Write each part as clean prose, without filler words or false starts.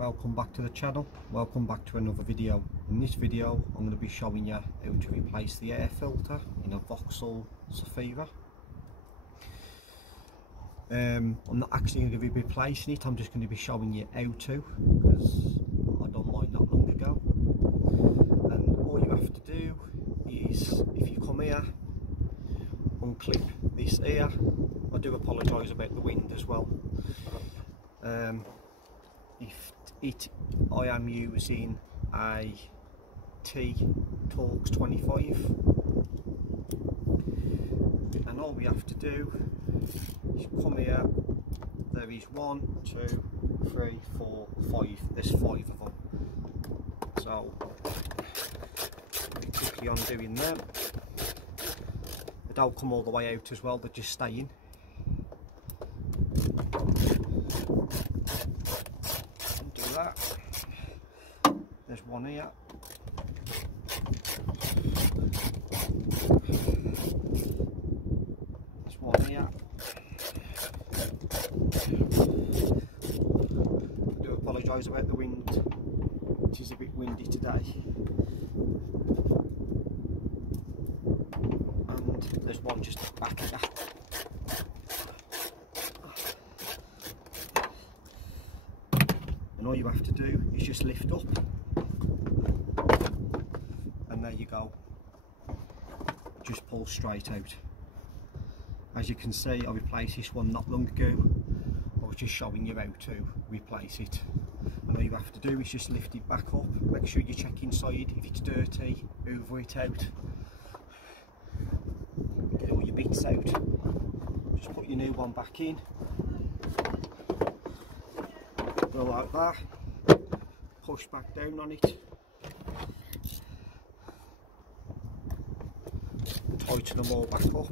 welcome back to the channel, welcome back to another video. In this video I'm going to be showing you how to replace the air filter in a Vauxhall Zafira. I'm not actually going to be replacing it, I'm just going to be showing you how to, because I done mine not long ago. And all you have to do is, if you come here, unclip this here. I do apologise about the wind as well. I am using a Torx 25, and all we have to do is come here. There is 1, 2, 3, 4, 5. There's 5 of them. So very quickly on doing them. They don't come all the way out as well, they're just staying. Undo that. There's one here. There's one here. I do apologise about the wind. It is a bit windy today. And there's one just back here. And all you have to do is just lift up, and there you go, just pull straight out. As you can see, I replaced this one not long ago. I was just showing you how to replace it, and all you have to do is just lift it back up. Make sure you check inside. If it's dirty, hoover it out, get all your bits out, just put your new one back in. Go like that, push back down on it, tighten them all back up,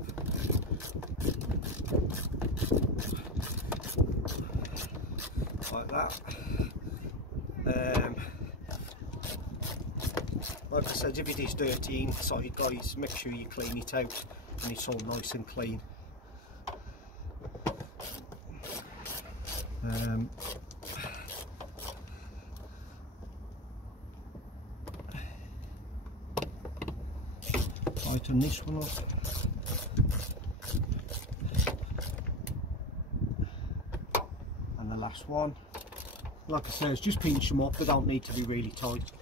like that. Like I said, if it is dirty inside, guys, make sure you clean it out and it's all nice and clean. Tighten this one up. And the last one. Like I said, just pinch them up, they don't need to be really tight.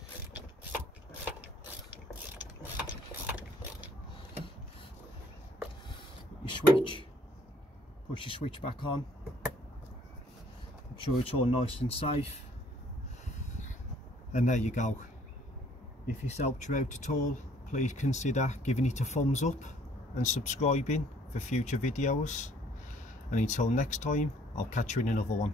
Your switch, push your switch back on. Make sure it's all nice and safe. And there you go. If this helped you out at all, please consider giving it a thumbs up and subscribing for future videos. And until next time, I'll catch you in another one.